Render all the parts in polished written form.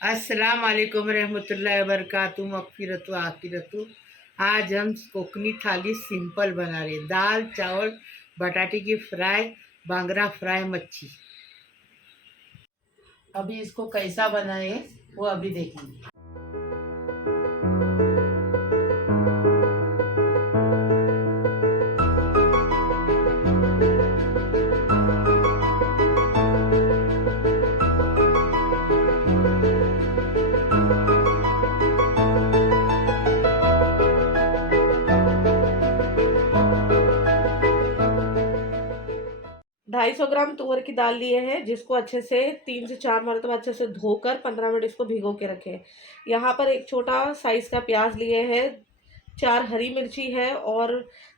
अस्सलाम वालेकुम रहमतुल्लाहि व बरकातुहू मग़फ़िरतु आखिरतु। आज हम कोकनी थाली सिंपल बना रहे, दाल चावल बटाटे की फ्राई, बांगरा फ्राई, मच्छी। अभी इसको कैसा बनाए वो अभी देखेंगे। ढाई सौ ग्राम तुअर की दाल लिए हैं, जिसको अच्छे से 3 से 4 मरतबा अच्छे से धोकर 15 मिनट इसको भिगो के रखें। यहाँ पर एक छोटा साइज़ का प्याज लिए हैं, 4 हरी मिर्ची है और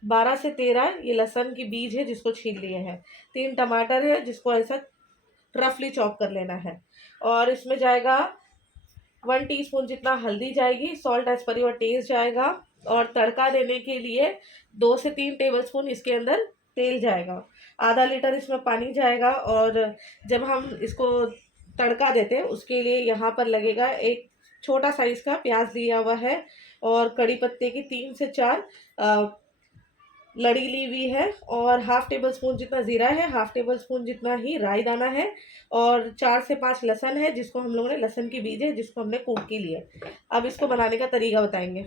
12 से 13 ये लहसुन की बीज है जिसको छील लिए हैं। 3 टमाटर है जिसको ऐसा रफली चॉप कर लेना है। और इसमें जाएगा 1 टीस्पून जितना हल्दी जाएगी, salt as per your taste जाएगा। और तड़का देने के लिए 2 से 3 टेबलस्पून इसके अंदर तेल जाएगा, आधा लीटर इसमें पानी जाएगा। और जब हम इसको तड़का देते हैं उसके लिए यहाँ पर लगेगा एक छोटा साइज़ का प्याज लिया हुआ है और कड़ी पत्ते की 3 से 4 लड़ी ली हुई है और हाफ़ टेबल स्पून जितना ज़ीरा है, हाफ़ टेबल स्पून जितना ही राई दाना है और 4 से 5 लहसुन है जिसको हम लोगों ने लहसुन की बीज है जिसको हमने कूट के लिया। अब इसको बनाने का तरीका बताएंगे।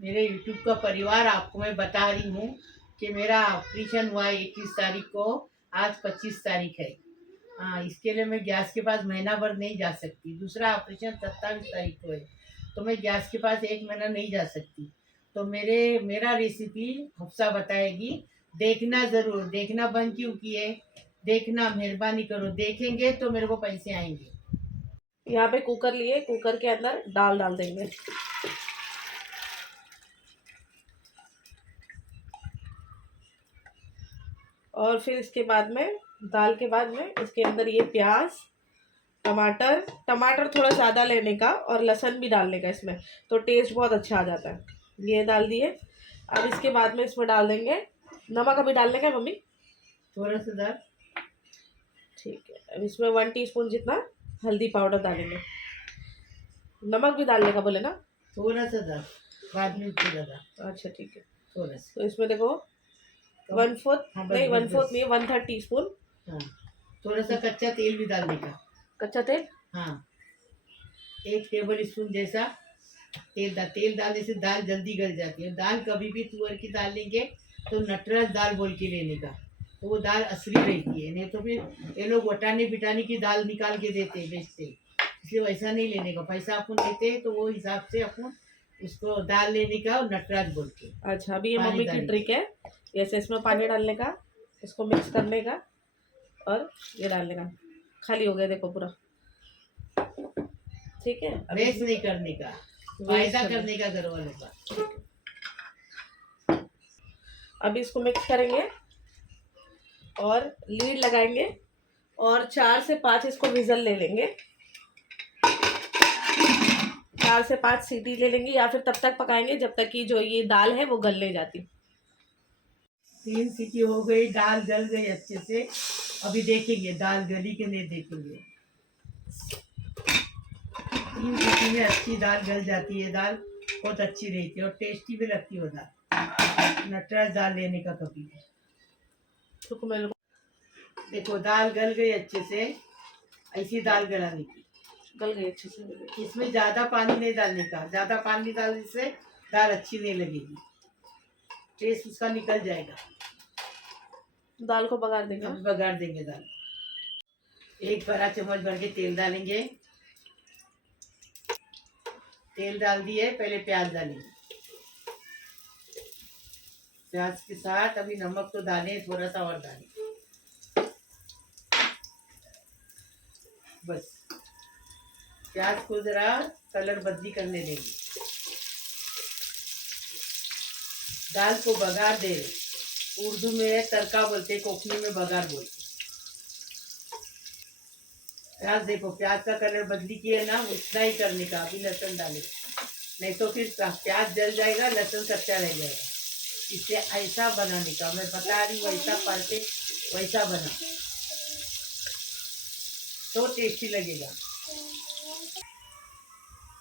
मेरे यूट्यूब का परिवार, आपको मैं बता रही हूँ कि मेरा ऑपरेशन हुआ 21 तारीख को, आज 25 तारीख है। हाँ, इसके लिए मैं गैस के पास महीना भर नहीं जा सकती। दूसरा ऑपरेशन 27 तारीख को है, तो मैं गैस के पास 1 महीना नहीं जा सकती। तो मेरा रेसिपी हफ्सा बताएगी, देखना ज़रूर। देखना बंद क्यों किए? देखना, मेहरबानी करो, देखेंगे तो मेरे को पैसे आएंगे। यहाँ पे कुकर लिए, कुकर के अंदर दाल डाल देंगे। और फिर इसके बाद में दाल के बाद में इसके अंदर ये प्याज, टमाटर थोड़ा ज़्यादा लेने का और लहसुन भी डालने का इसमें, तो टेस्ट बहुत अच्छा आ जाता है। ये डाल दिए। अब इसके बाद में इसमें डाल देंगे नमक। अभी डालने का मम्मी? थोड़ा सा दाल, ठीक है। अब इसमें 1 टीस्पून जितना हल्दी पाउडर डालेंगे। नमक भी डालने का बोले ना? थोड़ा सा दाल, बाद में उसको ज़्यादा। अच्छा ठीक है। थोड़ा सा तो इसमें देखो 1/4 हाँ, बस नहीं, बस 1/4 नहीं, बस। 1/3 टीस्पून हाँ, थोड़ा सा कच्चा तेल भी डालने का। कच्चा तेल। हाँ, 1 टेबल स्पून जैसा तेल डालने से दाल जल्दी गल जाती है। दाल कभी भी तुअर की दाल लेंगे तो नटराज दाल बोल के लेने का, तो वो दाल असली रहती है। नहीं तो फिर ये लोग वटाने पिटाने की दाल निकाल के देते हैं, बेचते हैं। इसलिए वैसा नहीं लेने का। पैसा अपन देते हैं तो वो हिसाब से अपन उसको दाल लेने का, और नटराज बोल के अच्छा, अभी ये पानी मम्मी की डालने ट्रिक है। जैसे इसमें पानी डालने का, इसको मिक्स करने का और ये डालने का। खाली हो गया देखो पूरा। ठीक है। का। वेस्ट नहीं करने का, फायदा करने का घर वालों का। अभी इसको मिक्स करेंगे और लीड लगाएंगे और 4 से 5 इसको विजल ले लेंगे। 4 से 5 सीटी ले लेंगे या फिर तब तक पकाएंगे जब तक कि जो ये दाल है वो गल नहीं जाती। 3 सीटी हो गई, दाल गल गई अच्छे से। अभी देखेंगे दाल गली के नहीं, देखेंगे। 3 सीटी में अच्छी दाल गल जाती है। दाल बहुत अच्छी रहती है और टेस्टी भी लगती है वो दाल। नटराज दाल लेने का कभी भी। तो मैं लोग देखो दाल गल गई अच्छे से, ऐसी दाल गलाने की। गल गई अच्छे से। इसमें ज़्यादा पानी नहीं डालने का। ज़्यादा पानी डालने से दाल अच्छी नहीं लगेगी, टेस्ट उसका निकल जाएगा। दाल को बघार देंगे। अभी बघार देंगे दाल। 1 बड़ा चम्मच भर के तेल डालेंगे। तेल डाल दिए, पहले प्याज डालेंगे। प्याज के साथ अभी नमक तो डालें, थोड़ा सा और डालें, बस। प्याज को जरा कलर बदली करने देंगे। दाल को बघार दे, उर्दू में तड़का बोलते, कोकनी में बघार बोलते। प्याज देखो, प्याज का कलर बदली किया ना, उतना ही करने का। अभी लहसुन डाले, नहीं तो फिर प्याज जल जाएगा, लहसुन कच्चा रह जाएगा। इसे ऐसा बनाने का मैं बता रही हूँ, वैसा परफेक्ट वैसा बना तो टेस्टी लगेगा।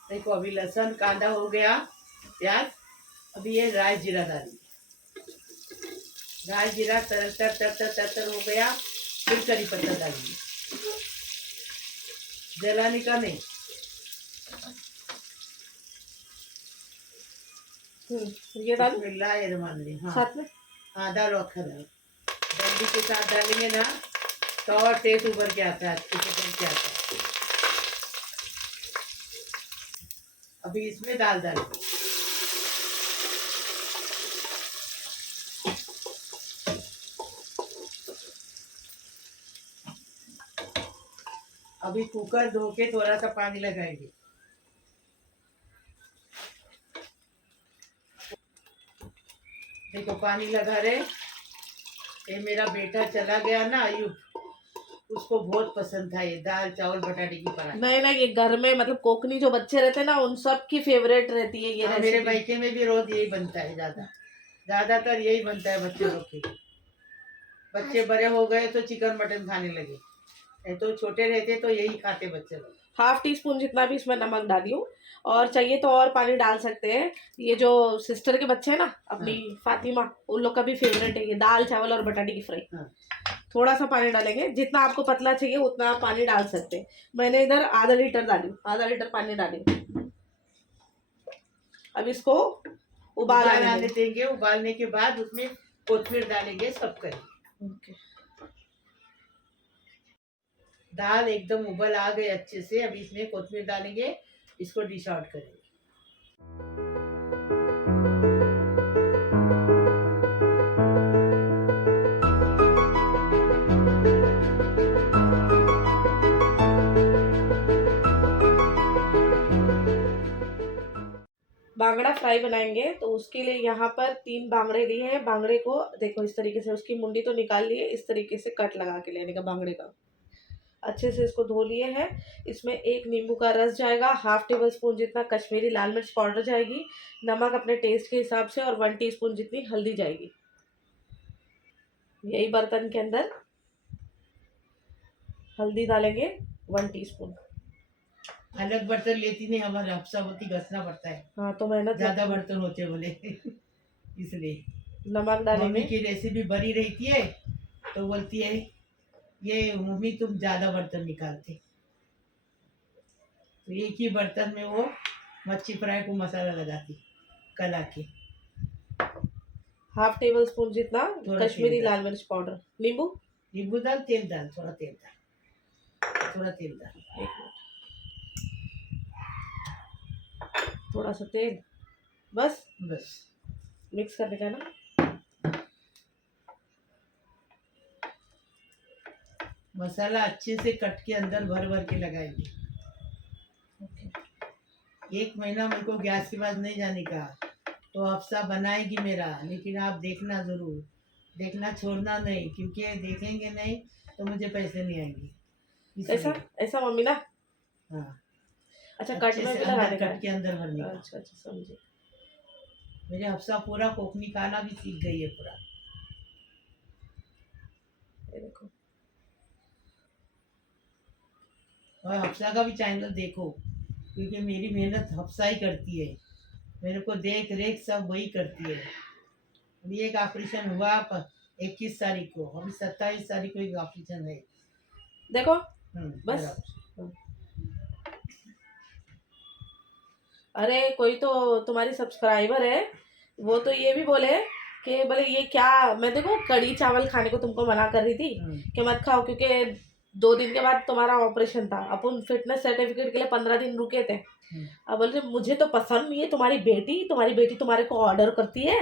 देखो अभी लहसुन कांदा हो गया, प्याज। अभी ये राई जीरा डालेंगे। राई जीरा तर तर तर तर तर तर हो गया, फिर करी पत्ता डालेंगे, जलाने का नहीं। ये डालो बिस्मिल्लाहिर्रहमानिर्रहीम। हाँ साथ में। हाँ, डालो, अखा डालो। डंडी के साथ डालेंगे ना तो और टेस्ट उभर के आता है, अच्छे से बन के आता है। अभी इसमें दाल डालेंगे। अभी कुकर धो के थोड़ा सा पानी लगाएंगे। देखो पानी लगा रहे। ये मेरा बेटा चला गया ना अयुब, उसको बहुत पसंद था ये दाल चावल बटाटे की पराठा। नहीं नहीं, ये घर में मतलब कोकनी जो बच्चे रहते हैं ना, उन सब की फेवरेट रहती है ये मेरे रेसिपी। बैठे में भी रोज यही बनता है, ज्यादातर यही बनता है बच्चे लोग के। बच्चे बड़े हो गए तो चिकन मटन खाने लगे, नहीं तो छोटे रहते तो यही खाते बच्चे लोग। ½ टीस्पून जितना भी इसमें नमक डाली हूँ, और चाहिए तो और पानी डाल सकते हैं। ये जो सिस्टर के बच्चे हैं ना अपनी फातिमा, उन लोग का भी फेवरेट है ये दाल चावल और बटाटे की फ्राई। थोड़ा सा पानी डालेंगे, जितना आपको पतला चाहिए उतना आप पानी डाल सकते हैं। मैंने इधर आधा लीटर डाली, आधा लीटर पानी डाली। अब इसको उबाल आने देंगे। उबालने के बाद उसमें कोथिमीर डालेंगे, सब करेंगे। ओके। दाल एकदम उबल आ गई अच्छे से, अभी इसमें कोथिमीर डालेंगे, इसको डिश आउट करेंगे। बांगड़ा फ्राई बनाएंगे तो उसके लिए यहाँ पर 3 बांगड़े लिए हैं। बांगड़े को देखो इस तरीके से, उसकी मुंडी तो निकाल लिए, इस तरीके से कट लगा के लेने का बांगड़े का। अच्छे से इसको धो लिए हैं। इसमें 1 नींबू का रस जाएगा, ½ टेबल स्पून जितना कश्मीरी लाल मिर्च पाउडर जाएगी, नमक अपने टेस्ट के हिसाब से, और 1 टीस्पून जितनी हल्दी जाएगी। यही बर्तन के अंदर हल्दी डालेंगे 1 टीस्पून। अलग बर्तन लेती नहीं, हमारे हफ्सा होती घसना पड़ता है। हाँ तो मेहनत ज्यादा बर्तन होते बोले इसलिए। नमक डालेंगे। मम्मी की रेसिपी बड़ी रहती है तो बोलती है ये मम्मी तुम ज्यादा बर्तन निकालते। तो एक ही बर्तन में वो मच्छी फ्राई को मसाला लगाती कला के। ½ टेबल स्पून जितना कश्मीरी तेल लाल मिर्च पाउडर। नींबू डाल, तेल डाल, थोड़ा तेल डाल, थोड़ा तेल डाल। 1 मिनट, थोड़ा सा तेल, बस मिक्स कर देगा ना। मसाला अच्छे से कट के अंदर भर भर के लगाएंगे। ओके। 1 महीना मेरे को गैस के पास नहीं जाने का, तो हफ्सा बनाएगी मेरा। लेकिन आप देखना जरूर, देखना छोड़ना नहीं, क्योंकि देखेंगे नहीं तो मुझे पैसे नहीं आएंगे। ऐसा मम्मी ना। हाँ, अच्छा, कट में भी लगाने का, कट के अंदर भरने का। अच्छा समझे। मेरे हफ्सा पूरा कोकनी खाना भी सीख गई है पूरा। ये देखो, और हफ्सा का भी चैनल देखो, क्योंकि मेरी मेहनत हफ्सा ही करती है। मेरे को देख रेख सब वही करती है। अभी एक ऑपरेशन हुआ 21 तारीख को, अभी 27 तारीख को एक ऑपरेशन है। देखो बस। अरे कोई तो तुम्हारी सब्सक्राइबर है, वो तो ये भी बोले कि बोले ये क्या, मैं देखो कड़ी चावल खाने को तुमको मना कर रही थी कि मत खाओ, क्योंकि 2 दिन के बाद तुम्हारा ऑपरेशन था। अपन फिटनेस सर्टिफिकेट के लिए 15 दिन रुके थे। अब बोल रहे मुझे तो पसंद नहीं है, तुम्हारी बेटी तुम्हारे को ऑर्डर करती है,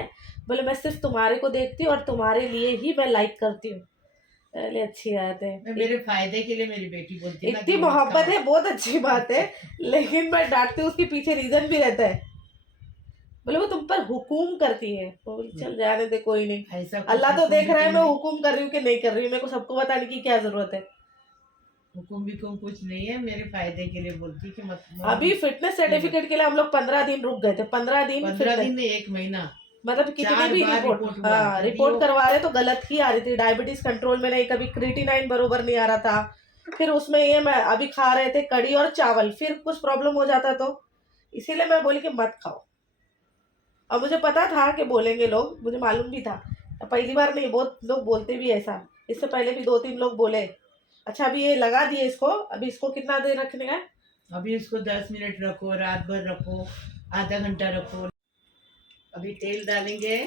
बोले मैं सिर्फ तुम्हारे को देखती हूँ और तुम्हारे लिए ही मैं लाइक करती हूँ। अरे अच्छी बात है, मेरे फायदे के लिए मेरी बेटी बोलती है। इतनी मोहब्बत है, बहुत अच्छी बात है। लेकिन मैं डांटती हूँ, उसके पीछे रीजन भी रहता है। बोले वो तुम पर हुकूम करती है, तो चल जाने दे, कोई नहीं, अल्लाह तो देख रहा है मैं हुकूम कर रही हूँ कि नहीं कर रही हूँ, मेरे को सबको बताने की क्या जरूरत है। हुकुम भी कुछ नहीं है, मेरे फायदे के लिए बोलती कि मत। अभी फिटनेस सर्टिफिकेट के लिए हम लोग 15 दिन रुक गए थे। 15 दिन नहीं, 1 महीना, मतलब कितनी भी रिपोर्ट करवा रहे तो गलत ही आ रही थी। डायबिटीज कंट्रोल में नहीं, कभी क्रिएटिनाइन बरोबर नहीं आ रहा था। फिर उसमें ये मैं अभी खा रहे थे कड़ी और चावल, फिर कुछ प्रॉब्लम हो जाता तो इसीलिए मैं बोली कि मत खाओ। और मुझे पता था कि बोलेंगे लोग, मुझे मालूम भी था। पहली बार नहीं, बहुत लोग बोलते भी ऐसा, इससे पहले भी 2-3 लोग बोले। अच्छा अभी ये लगा दिए इसको, अभी इसको कितना देर रखने का है? अभी इसको 10 मिनट रखो, रात भर रखो, आधा घंटा रखो। अभी तेल डालेंगे,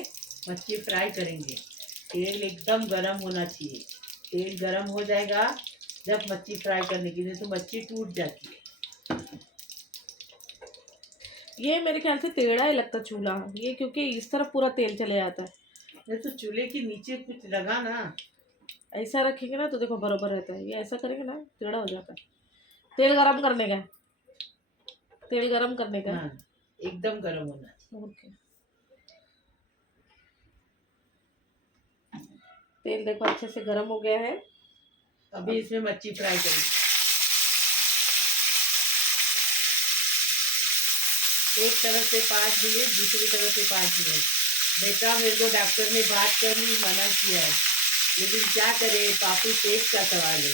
मच्छी फ्राई करेंगे। तेल एकदम गरम होना चाहिए। तेल गरम हो जाएगा जब मच्छी फ्राई करने की, नहीं तो मच्छी टूट जाती है। ये मेरे ख्याल से टेढ़ा ही लगता चूल्हा ये, क्योंकि इस तरफ पूरा तेल चले जाता है। नहीं तो चूल्हे के नीचे कुछ लगा ना। ऐसा रखेंगे ना तो देखो बरोबर रहता है, ये ऐसा करेंगे ना टेढ़ा हो जाता है। तेल गरम करने का है, तेल गरम करने का है। हाँ, एकदम गरम होना चाहिए। ओके, तेल देखो अच्छे से गरम हो गया है। अभी इसमें मच्छी फ्राई करेंगे। एक तरफ से 5 मिनट, दूसरी तरफ से 5 मिनट। बेटा मेरे को डॉक्टर ने बात करनी मना किया है, लेकिन क्या करे, काफी पेट का सवाल है।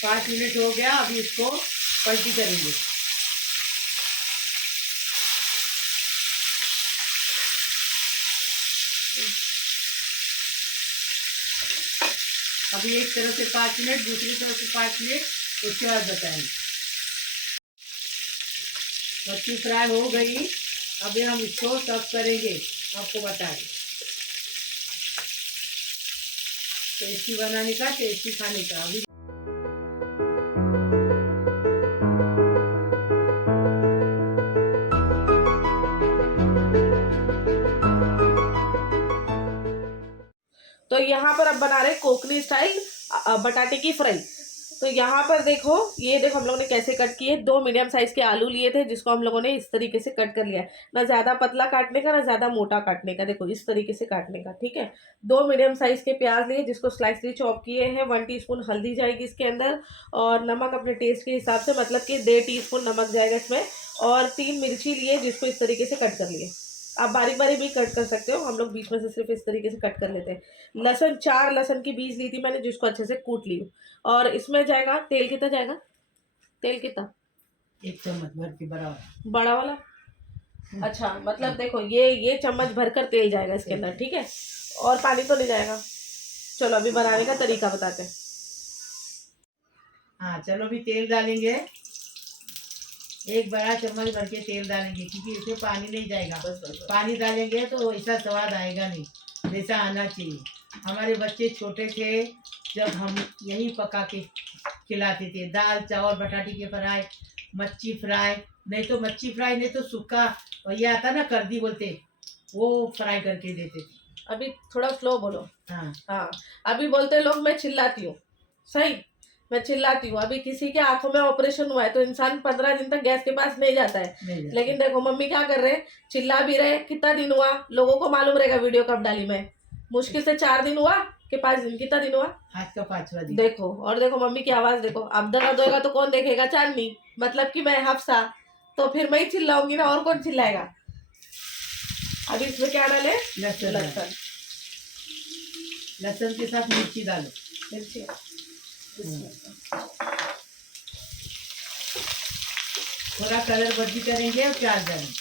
5 मिनट हो गया, अभी इसको पलटी करेंगे। अभी एक तरफ से 5 मिनट, दूसरी तरफ से 5 मिनट, उसके बाद बताएंगे। मच्छी फ्राई हो गई, अभी हम इसको सर्व करेंगे, आपको बताएं। टेस्टी बनाने का, टेस्टी खाने का। अभी तो यहाँ पर अब बना रहे कोकनी स्टाइल बटाटे की फ्राई। तो यहाँ पर देखो, ये देखो हम लोगों ने कैसे कट किए। 2 मीडियम साइज के आलू लिए थे, जिसको हम लोगों ने इस तरीके से कट कर लिया है। ना ज़्यादा पतला काटने का, ना ज़्यादा मोटा काटने का, देखो इस तरीके से काटने का, ठीक है। 2 मीडियम साइज के प्याज लिए, जिसको स्लाइसली चॉप किए हैं। 1 टीस्पून हल्दी जाएगी इसके अंदर, और नमक अपने टेस्ट के हिसाब से, मतलब कि 1.5 टीस्पून नमक जाएगा इसमें। और 3 मिर्ची लिए, जिसको इस तरीके से कट कर लिए। आप बारीक बारीक भी कट कर सकते हो, हम लोग बीच में से सिर्फ इस तरीके से कट कर लेते हैं। लहसुन 4 लहसुन की बीज ली थी मैंने, जिसको अच्छे से कूट ली। और इसमें जाएगा तेल, कितना जाएगा तेल, कितना? 1 चम्मच भर के बराबर। बड़ा वाला? अच्छा, मतलब देखो ये चम्मच भरकर तेल जाएगा इसके अंदर, ठीक है। और पानी तो नहीं जाएगा। चलो अभी बनाने का तरीका बताते हैं। हाँ चलो, अभी तेल डालेंगे। 1 बड़ा चम्मच भर के तेल डालेंगे, क्योंकि इसमें पानी नहीं जाएगा। पानी डालेंगे तो ऐसा स्वाद आएगा नहीं जैसा आना चाहिए। हमारे बच्चे छोटे थे जब हम यही पका के खिलाते थे, दाल चावल बटाटे के फ्राई, मच्छी फ्राई। नहीं तो मच्छी फ्राई नहीं तो सूखा ये आता ना, कर्दी बोलते, वो फ्राई करके देते थे। अभी थोड़ा स्लो बोलो। हाँ हाँ, अभी बोलते लोग मैं चिल्लाती हूँ, सही, मैं चिल्लाती हूँ। अभी किसी के आंखों में ऑपरेशन हुआ है तो इंसान 15 दिन तक गैस के पास नहीं जाता है। नहीं जाता। लेकिन देखो मम्मी क्या कर रहे हैं, चिल्ला भी रहे। कितना दिन हुआ लोगों को मालूम रहेगा वीडियो कब डाली मैं। मुश्किल से 4 दिन हुआ कि 5 दिन, कितना दिन हुआ? आज का 5वां दिन। देखो, और देखो मम्मी की आवाज देखो। अब दर्द होएगा तो कौन देखेगा? चांदनी, मतलब कि मैं हफ्सा, तो फिर मैं ही चिल्लाऊंगी ना, और कौन चिल्लाएगा। अभी इसमें क्या डाले? लहसुन। लहसुन, लहसुन के साथ मिर्ची डालो। मिर्ची, थोड़ा कलर बदली करेंगे और प्याज डालेंगे।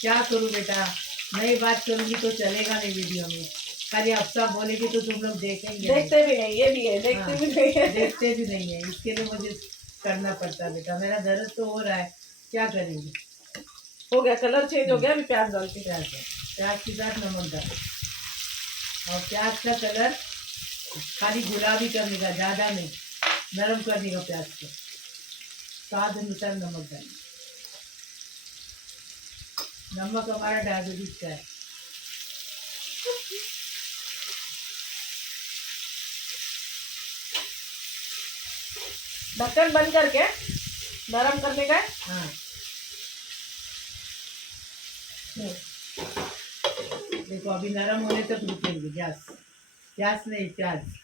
क्या करूँ बेटा, नई बात करूँगी तो चलेगा नहीं वीडियो में। खाली अफसा बोलेगी तो तुम लोग देखेंगे देखते भी नहीं, ये भी है, देखते भी नहीं है। देखते भी नहीं है। इसके लिए मुझे करना पड़ता है बेटा, मेरा दर्द तो हो रहा है, क्या करेंगे। हो गया, कलर चेंज हो गया। अभी प्याज डालती हूँ। प्याज के साथ नमक डालो, और प्याज का कलर खाली गुलाबी करने का, ज़्यादा नहीं, नरम करने का प्याज को। स्वाद अनुसार नमक डालिए। नमक हमारा डायबिटीज का है। ढक्कन बंद करके नरम करने का है। हाँ देखो, अभी नरम होने तक रुकेंगे। गैस नहीं, प्याज।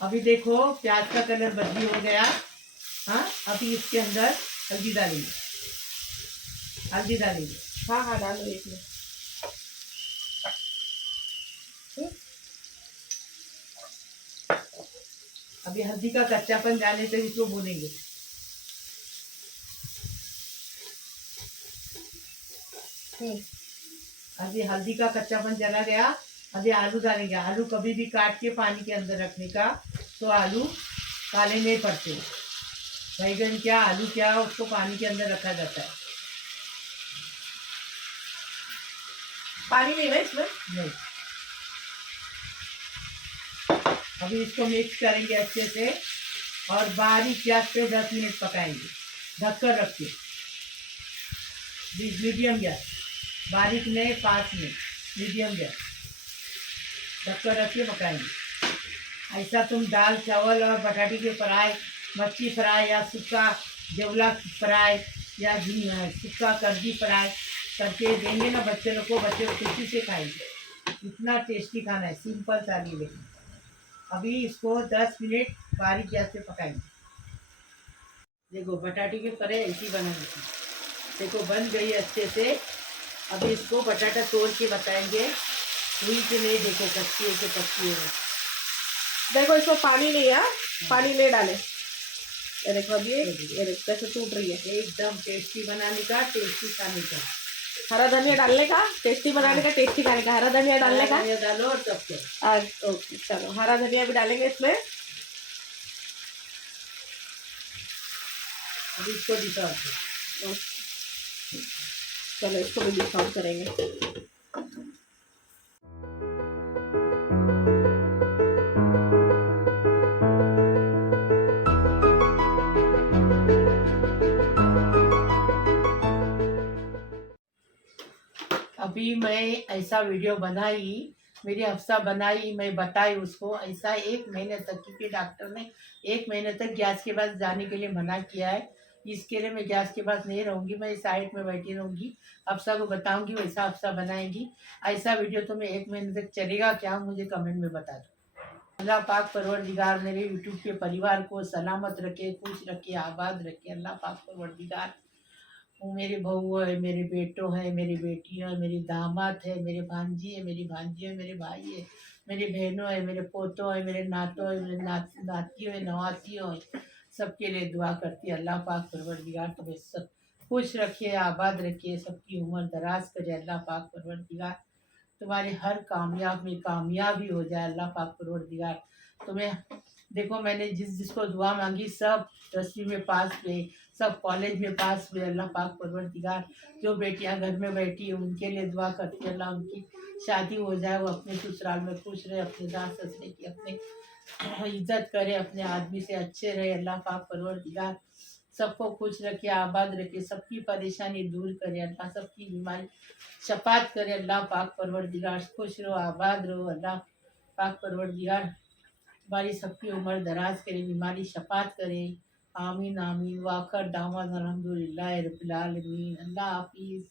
अभी देखो प्याज का कलर बदली हो गया। हाँ, अभी इसके अंदर हल्दी डालेंगे। हल्दी डालेंगे। हाँ हाँ, डालो एक में। अभी हल्दी का कच्चापन जाने तक इसको भूनेंगे। अभी हल्दी का कच्चापन चला गया। अभी आलू डालेंगे। आलू कभी भी काट के पानी के अंदर रखने का, तो आलू काले नहीं पड़ते। बैगन क्या आलू क्या उसको पानी के अंदर रखा जाता है। पानी नहीं ना इसमें? नहीं। अभी इसको मिक्स करेंगे अच्छे से और बारीक गैस पे 10 मिनट पकाएंगे, ढककर रख के। मीडियम गैस, बारीक नहीं, फास्ट नहीं, मीडियम गैस ढककर रख के पकाएंगे। ऐसा तुम दाल चावल और बटाटे के फ्राई, मच्छी फ्राई या सूखा जेवला फ्राई या सूखा कद्दी फ्राई करके देंगे ना बच्चे लोग को, बच्चे खुशी से खाएंगे। इतना टेस्टी खाना है, सिंपल थाली। लेकिन अभी इसको 10 मिनट बारीक गैस पे पकाएंगे। देखो बटाटे के फ्राई ऐसी बनानी थी। देखो बन गई अच्छे से। अभी इसको बटाटा तोड़ के बताएंगे हुई कि नहीं। देखो कच्ची है कि पक्की है। देखो इसमें पानी नहीं है, पानी नहीं डाले। ये देखो अभी ये देखो कैसे टूट रही है। एकदम टेस्टी बनाने का, टेस्टी खाने का। हरा धनिया डालने का, टेस्टी बनाने का, टेस्टी खाने का। हरा धनिया डालने का, धनिया डालो और सब कुछ। ओके चलो हरा धनिया भी डालेंगे इसमें। अभी इसको डिश आउट। चलो इसको भी डिश आउट करेंगे। अभी मैं ऐसा वीडियो बनाई, मेरी हफ्सा बनाई, मैं बताई उसको। ऐसा 1 महीने तक, क्योंकि डॉक्टर ने 1 महीने तक गैस के पास जाने के लिए मना किया है। इसके लिए मैं गैस के पास नहीं रहूँगी, मैं साइड में बैठी रहूँगी। हफ्सा को बताऊँगी, वैसा हफ्सा बनाएंगी। ऐसा वीडियो तो मैं 1 महीने तक चलेगा क्या, मुझे कमेंट में बता दो। अल्लाह पाक परवरदिगार मेरे यूट्यूब के परिवार को सलामत रखे, खुश रखे, आबाद रखे। अल्लाह पाक परवरदिगार वो मेरे बहू है, मेरे बेटो है, मेरी बेटी है, मेरी दामाद है, मेरे भांजी है, मेरी भांजी है, मेरे भाई है, मेरी बहनों है, मेरे पोतों है, मेरे नातों है, मेरे नातियों है, नवासियों है। सबके लिए दुआ करती है। अल्लाह पाक परवरदिगार तुम्हें सब खुश रखे, आबाद रखे, सबकी उम्र दराज करे। अल्लाह पाक परवरदिगार तुम्हारे हर कामयाब में कामयाबी हो जाए। अल्लाह पाक परवरदिगार तुम्हें, देखो मैंने जिसको दुआ मांगी सब 10वीं में पास हुए, सब कॉलेज में पास हुए। अल्लाह पाक परवरदिगार जो बेटियां घर में बैठी हैं उनके लिए दुआ करती है, अल्लाह उनकी शादी हो जाए, वो अपने ससुराल में खुश रहे, अपने सास ससुरे की अपने इज्जत करे, अपने आदमी से अच्छे रहे। अल्लाह पाक परवरदिगार सबको खुश रखे, आबाद रखे, सबकी परेशानी दूर करे। अल्लाह सबकी बीमारी शफात करे। अल्लाह पाक परवरदिगार खुश रहो, आबाद रहो। अल्लाह पाक परवरदिगार हमारी सबकी उम्र दराज करे, बीमारी शफात करे। आमीन आमीन। वाखर दावत अल्हम्दुलिल्लाह रब्बिल आलमीन। अल्लाह हाफिज़।